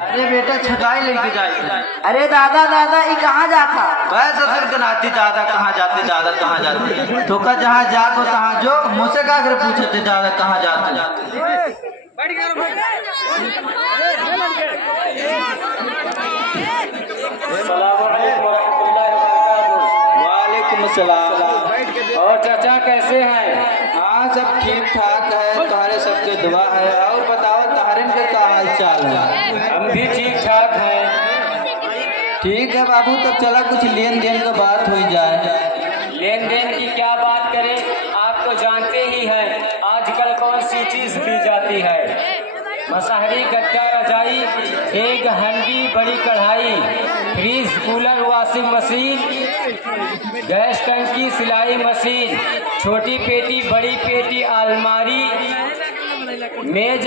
अरे बेटा छकाई लेके जाए। अरे दादा दादा ये कहाँ जाता? वह ससुर कनाती दादा कहाँ जाते तो का जहाँ जागो तहाँ जो मुझसे का अगर पूछते दादा कहाँ जाते। वालेकुम अस्सलाम। और चाचा कैसे हैं? हाँ सब ठीक ठाक है, तुम्हारे सबके दुआ है। और बताओ तारिन के क्या हाल चाल है? हम भी ठीक ठाक हैं। ठीक है बाबू, तो चला कुछ लेन देन का बात हो जाए। लेन देन की क्या बात करें, आप तो जानते ही हैं आजकल कौन सी चीज दी जाती है। मसहरी गद्दा रजाई, एक हंडी बड़ी कढ़ाई, fridge cooler washing machine, gas टंकी सिलाई मशीन, छोटी पेटी बड़ी पेटी अलमारी, मेज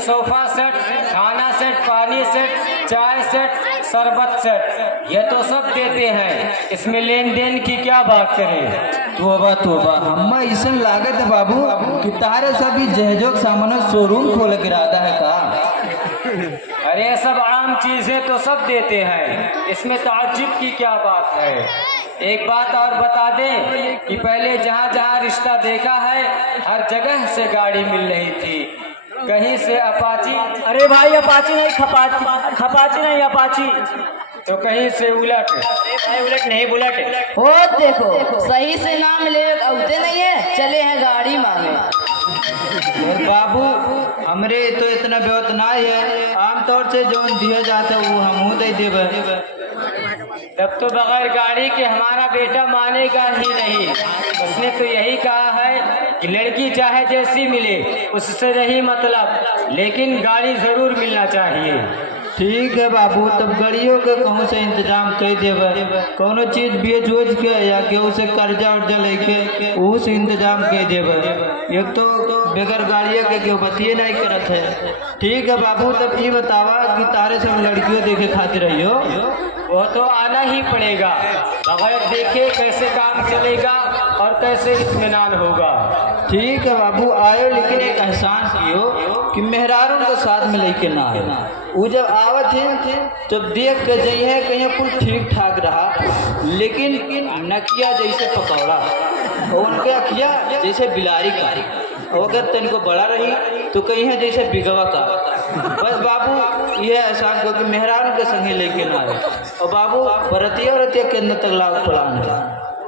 सोफा सेट, खाना सेट, पानी सेट, चाय सेट, शरबत सेट, ये तो सब देते हैं। इसमें लेन देन की क्या बात करें। तोबा तोबा, हम्मा इसन लागत है बाबू कि तारे सभी जहजोग सामान शोरूम खोल के इरादा है का? अरे सब आम चीजें तो सब देते हैं, इसमें ताज्जुब की क्या बात है। एक बात और बता दें कि पहले जहाँ जहाँ रिश्ता देखा है हर जगह से गाड़ी मिल रही थी, कहीं से अपाची, अरे भाई अपाची नहीं खपाची नहीं अपाची, तो कहीं से उलट, उलट नहीं बुलट। हो देखो सही से ना मिले औते नहीं है, चले हैं गाड़ी मांगे। और बाबू हमरे तो इतना व्यवत ना है, आमतौर से जो दिया जाता है वो हम दे देवे। तब तो बगैर गाड़ी के हमारा बेटा मानेगा ही नहीं। उसने तो यही कहा है कि लड़की चाहे जैसी मिले उससे नहीं मतलब, लेकिन गाड़ी जरूर मिलना चाहिए। ठीक है बाबू, तब गाड़ियों के कहूँ से इंतजाम कर देवे, कोनो चीज बेच उच के या केहू से कर्जा उर्जा लेके वो से इंतजाम कर देवे। एक तो बगैर गाड़ियों के केहू बतिये नहीं करत है। ठीक है बाबू, तब ये बतावा कि तारे सब लड़कियों देखे खातिर रहियो। वो तो आना ही पड़ेगा, बगैर देखे कैसे काम चलेगा और कैसे इत्मीनान होगा। ठीक है बाबू आयो, लेकिन एक एहसान कियो कि मेहरारों को साथ में लेके ना आए। वो जब आवत है जब देख के जाइए कहीं कुल ठीक ठाक रहा, लेकिन नकिया जैसे पकौड़ा और उनके अखिया जैसे बिलारी का, और अगर तनिको बड़ा रही तो कहीं है जैसे बिगवा का। बस बाबू यह एहसान को कि मेहरारों के संगे लेके ना आए। और बाबू बरतिया के अंदर तक लाभ प्लान है,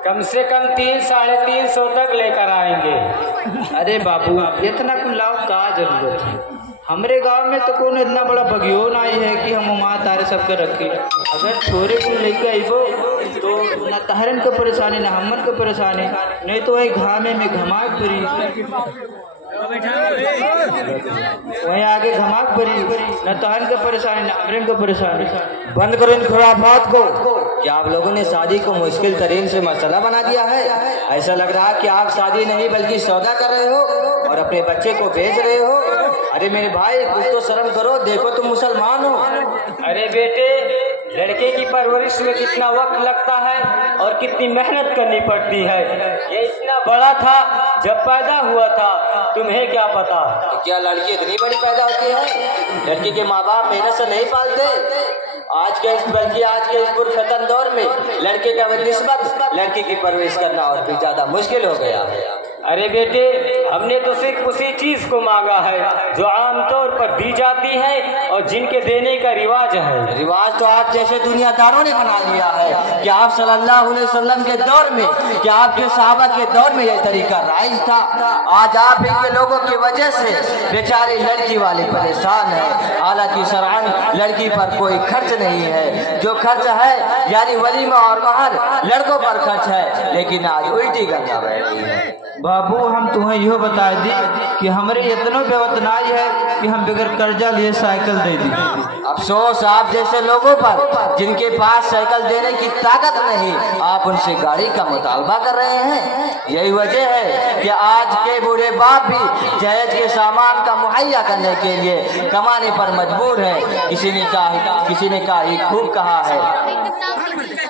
कम से कम 300-350 तक लेकर आएंगे। अरे बाबू इतना कुल लाभ का जरूरत है। हमारे गांव में तो कौन इतना बड़ा बगियो ना है कि हम वहाँ तारे सबके रखे। अगर छोरे को लेके आइबो तो न तहरन का परेशानी न हमन का परेशानी, नहीं तो वही घामे में घमाक परी, वहीं आगे घमाक परी, न तहरन का परेशानी न अमरन का परेशानी। बंद करो इन खुराफात को। क्या आप लोगों ने शादी को मुश्किल तरीन से मसला बना दिया है? ऐसा लग रहा है कि आप शादी नहीं बल्कि सौदा कर रहे हो और अपने बच्चे को बेच रहे हो। अरे मेरे भाई कुछ तो शर्म करो, देखो तुम मुसलमान हो। अरे बेटे, लड़के की परवरिश में कितना वक्त लगता है और कितनी मेहनत करनी पड़ती है। ये इतना बड़ा था जब पैदा हुआ था, तुम्हें क्या पता। क्या लड़की इतनी बड़ी पैदा होती है? लड़की के माँ बाप मेहनत से नहीं पालते। आज के इस पुरफतन दौर में लड़के का निस्बत लड़की की परवरिश करना और भी ज्यादा मुश्किल हो गया। अरे बेटे, हमने तो सिर्फ उसी चीज को मांगा है जो आमतौर पर दी जाती है और जिनके देने का रिवाज है। रिवाज तो आप जैसे दुनियादारों ने बना लिया है। कि आप सल्लल्लाहु अलैहि वसल्लम के दौर में, कि आपके सहाबा के दौर में यह तरीका राइज था। आज आप ही के लोगों की वजह से बेचारी लड़की वाले परेशान है। हालांकि शरअन लड़की पर कोई खर्च नहीं है, जो खर्च है यानी वलीमा और महर लड़कों पर खर्च है, लेकिन आज उल्टी गंगा बह रही है। बाबू हम तुम्हें यह बता दी कि हमारे इतना व्यवतनाई है कि हम बगैर कर्जा लिए साइकिल दे दी। अफसोस आप जैसे लोगों पर जिनके पास साइकिल देने की ताकत नहीं, आप उनसे गाड़ी का मुतालबा कर रहे हैं। यही वजह है कि आज के बूढ़े बाप भी जहेज के सामान का मुहैया करने के लिए कमाने पर मजबूर है। किसी ने कहा खूब कहा है,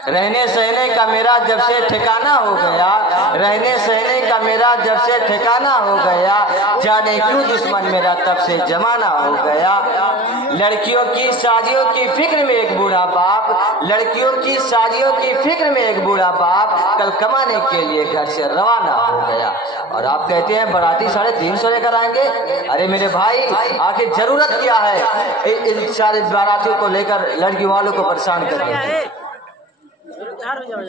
रहने सहने का मेरा जब से ठिकाना हो गया, रहने सहने का मेरा जब से ठिकाना हो गया, जाने क्यों दुश्मन मेरा तब से जमाना हो गया। लड़कियों की शादियों की फिक्र में एक बूढ़ा बाप, लड़कियों की शादियों की फिक्र में एक बूढ़ा बाप कल कमाने के लिए घर से रवाना हो गया। और आप कहते हैं बाराती 350 लेकर आएंगे। अरे मेरे भाई, आखिर जरूरत क्या है इन सारे बारातियों को लेकर लड़की वालों को परेशान करने की?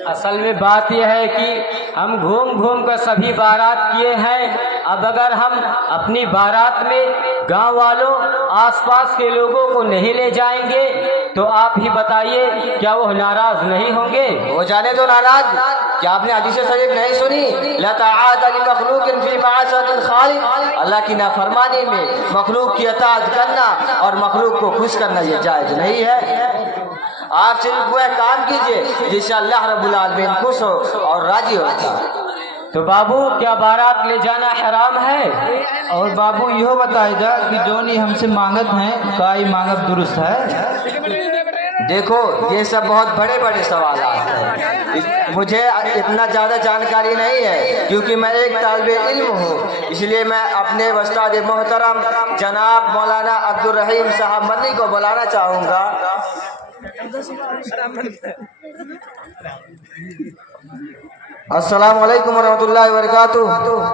असल में बात यह है कि हम घूम घूम कर सभी बारात किए हैं। अब अगर हम अपनी बारात में गांव वालों आसपास के लोगों को नहीं ले जाएंगे तो आप ही बताइए, क्या वो नाराज नहीं होंगे? वो जाने दो नाराज। क्या आपने हदीस शरीफ नहीं सुनी? ला ताअत लि मखलूकिन फी माअसियतिल खालिक। अल्लाह की नाफरमानी में मखलूक की अताअत करना और मखलूक को खुश करना ये जायज नहीं है। आप सिर्फ वह काम कीजिए जिससे अल्लाह रब्बुल आलमीन खुश हो और राजी होता। तो बाबू, क्या बारात ले जाना हराम है? और बाबू यहो बताएगा कि जो नहीं हमसे मांगत हैं काई मांगत दुरुस्त है। देखो, ये सब बहुत बड़े बड़े सवाल हैं। मुझे इतना ज़्यादा जानकारी नहीं है क्योंकि मैं एक तालिबे इल्म हूँ, इसलिए मैं अपने उस्ताद मोहतरम जनाब मौलाना अब्दुल रहीम साहब मदनी को बुलाना चाहूँगा। अस्सलाम वालेकुम वरहमतुल्लाहि वबरकातुह।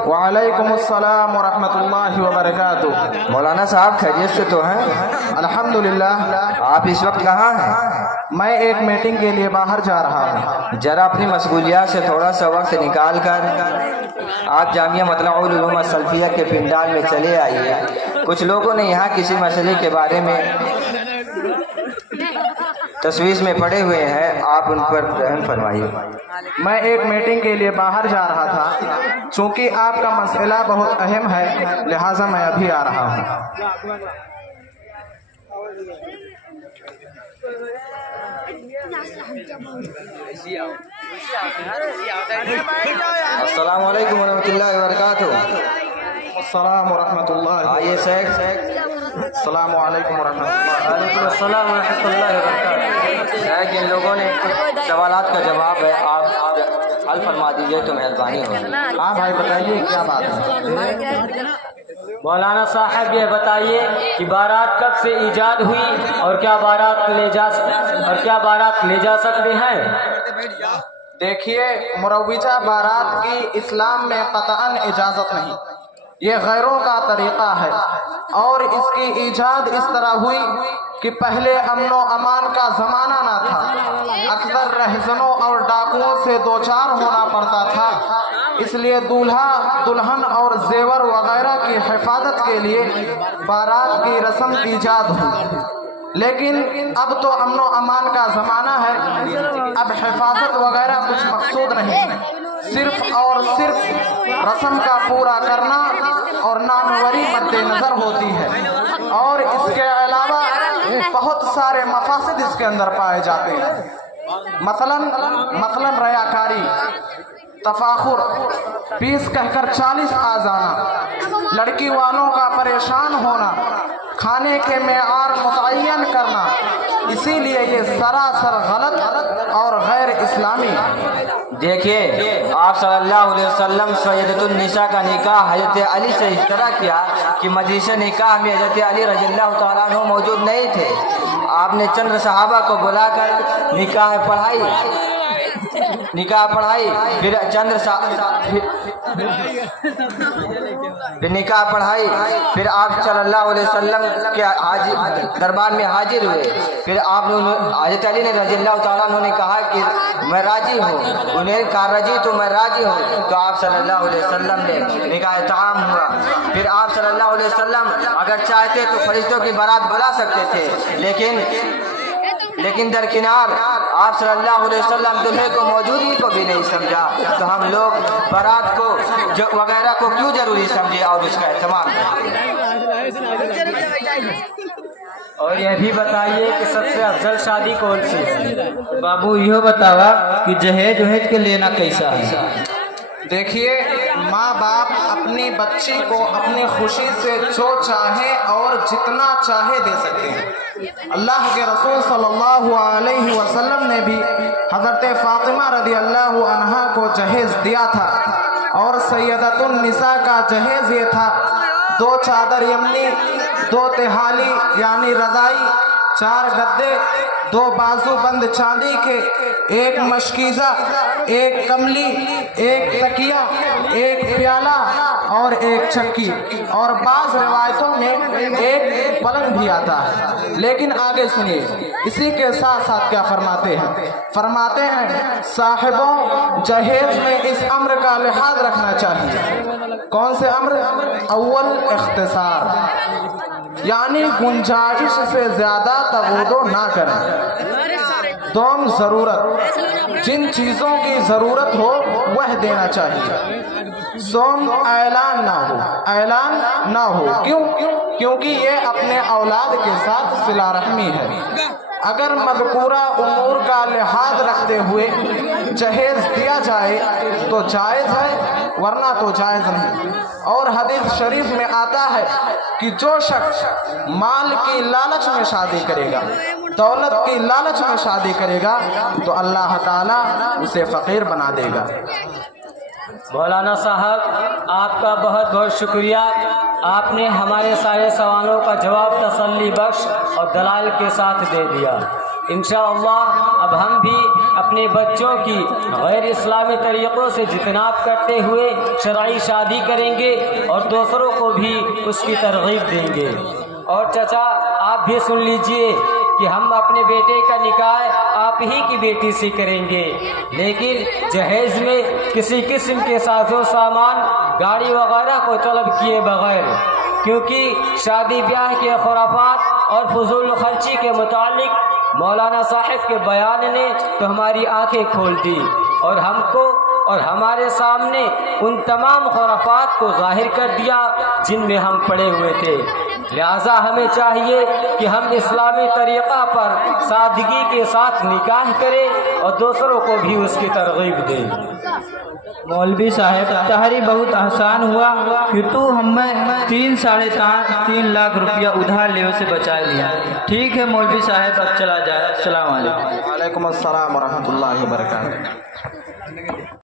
वालेकुम अस्सलाम वरहमतुल्लाहि वबरकातुह। मौलाना साहब खैरियत से तो हैं? अल्हम्दुलिल्लाह। आप इस वक्त कहाँ हैं? मैं एक मीटिंग के लिए बाहर जा रहा हूँ। जरा अपनी मशगूलियत से थोड़ा सा वक्त निकाल कर आप जामिया मतलउल उलूम सल्फिया के पिंडाल में चले आइए। कुछ लोगों ने यहाँ किसी मसले के बारे में तशवीश में पड़े हुए हैं, आप उन पर रहम फरमाइए। मैं एक मीटिंग के लिए बाहर जा रहा था। चूँकि आपका मसला बहुत अहम है, लिहाजा मैं अभी आ रहा हूँ। अस्सलाम वालेकुम वरहमतुल्लाहि वबरकातुह। अस्सलाम वरहमतुल्लाहि। आइए शेख। अस्सलाम वालेकुम वरहमतुल्लाहि। वालेकुम अस्सलाम वरहमतुल्लाहि वबरकातुह। शेख, इन लोगों ने सवालात का जवाब है, आप हल फरमा दीजिए तो मेहरबानी होगी। हाँ भाई, बताइए क्या बात है। मौलाना साहब ये बताइए कि बारात कब से ईजाद हुई और क्या बारात ले जा सकते हैं? देखिए, मुरव्विजा बारात की इस्लाम में कतअन इजाज़त नहीं, ये गैरों का तरीक़ा है। और इसकी ईजाद इस तरह हुई कि पहले अमन व अमान का ज़माना ना था, अक्सर रहज़नों और डाकुओं से दो चार होना पड़ता था, इसलिए दूल्हा दुल्हन और जेवर वगैरह की हिफाजत के लिए बारात की रस्म की ईजाद हुई। लेकिन अब तो अमन व अमान का ज़माना है, अब हिफाजत वगैरह कुछ मकसूद नहीं, सिर्फ और सिर्फ रस्म का पूरा करना और नामवरी मद्देनजर होती है। और इसके अलावा बहुत सारे मफासिद इसके अंदर पाए जाते हैं। मसलन रयाकारी, तफाखुर, 20 कहकर 40 आ जाना, लड़की वालों का परेशान होना, खाने के मेआर मुतय्यन करना, इसीलिए ये सरासर गलत और गैर इस्लामी। देखिए, आप सल्लल्लाहु अलैहि वसल्लम सैयदतुन निसा का निकाह हज़रत अली से इस तरह किया कि मजलिस निकाह में हज़रत अली रज़ियल्लाहु तआला अन्हु मौजूद नहीं थे। आपने चंद सहाबा को बुलाकर निकाह पढ़ाई, फिर निकाह पढ़ाई, फिर आप सल्लल्लाहु अलैहि वसल्लम के दरबार में हाजिर हुए। फिर आप हज़रत अली ने रज़ियल्लाहु तआला अन्हु ने कहा कि मैं राजी हूँ, उन्हें कहा राजी तो मैं राजी हूँ, तो आप सल्लल्लाहु अलैहि वसल्लम ने निकाह ताम हुआ। फिर आप सल्लल्लाहु अलैहि वसल्लम अगर चाहते तो फरिश्तों की बारात बुला सकते थे, लेकिन दरकिनार आप सल्लल्लाहु अलैहि वसल्लम दूल्हे को मौजूदगी को भी नहीं समझा, तो हम लोग बारात को वगैरह को क्यों जरूरी समझे और उसका एहतमाम करें। और यह भी बताइए कि सबसे अफजल शादी कौन सी है? बाबू यो बतावा कि जहेज के लेना कैसा है? देखिए, माँ बाप अपनी बच्ची को अपनी खुशी से जो चाहे और जितना चाहे दे सकते हैं। अल्लाह के रसूल सल्लल्लाहु अलैहि वसल्लम ने भी हज़रत फातिमा रज़ी अल्लाहु अन्हा को जहेज दिया था, और सैयदतुन निसा का जहेज ये था 2 चादर यमनी, 2 तिहाली यानी रजाई, 4 गद्दे, 2 बाजू बंद चांदी के, 1 मशकीज़ा, 1 कमली, 1 तकिया, 1 प्याला और 1 चक्की, और बाज़ रिवायतों में 1 पलंग भी आता है। लेकिन आगे सुनिए, इसी के साथ साथ क्या फरमाते हैं? फरमाते हैं साहिबों, जहेज में इस अम्र का लिहाज रखना चाहिए। कौन से अम्र? अव्वल इख्तिसार, यानी गुंजाइश से ज्यादा तवज्जो ना करें। दोम जरूरत, जिन चीजों की जरूरत हो वह देना चाहिए। सोम ऐलान ना हो। क्यों? क्योंकि ये अपने औलाद के साथ सिला रहमी है। अगर मज़कूरा उमूर का लिहाज रखते हुए जहेज दिया जाए तो जायज़ है, वरना तो जायज़ नहीं। और हदीस शरीफ में आता है कि जो शख्स माल की लालच में शादी करेगा, दौलत की लालच में शादी करेगा, तो अल्लाह ताला उसे फ़कीर बना देगा। मौलाना साहब, आपका बहुत बहुत शुक्रिया। आपने हमारे सारे सवालों का जवाब तसल्ली बख्श और दलाल के साथ दे दिया। इंशाअल्लाह अब हम भी अपने बच्चों की गैर इस्लामी तरीक़ों से जितनाब करते हुए शरई शादी करेंगे और दूसरों को भी उसकी तरगीब देंगे। और चाचा, आप भी सुन लीजिए कि हम अपने बेटे का निकाह आप ही की बेटी से करेंगे, लेकिन जहेज में किसी किस्म के साजो सामान, गाड़ी वगैरह को तलब किए बगैर, क्योंकि शादी ब्याह के खुराफात और फजूल खर्ची के मुतालिक मौलाना साहिब के बयान ने तो हमारी आंखें खोल दी और हमको और हमारे सामने उन तमाम खुराफात को जाहिर कर दिया जिनमें हम पड़े हुए थे। लिहाजा हमें चाहिए कि हम इस्लामी तरीक़ा पर सादगी के साथ निकाह करें और दूसरों को भी उसकी तरगीब दें। मौलवी साहब, तहरी बहुत आसान हुआ कि तू हमें 3-3.5 लाख रुपया उधार लेवे से बचा लिया। ठीक है मौलवी साहब, अब चला जाए। अस्सलाम वालेकुम। वालेकुम अस्सलाम व रहमतुल्लाहि व बरकातहू।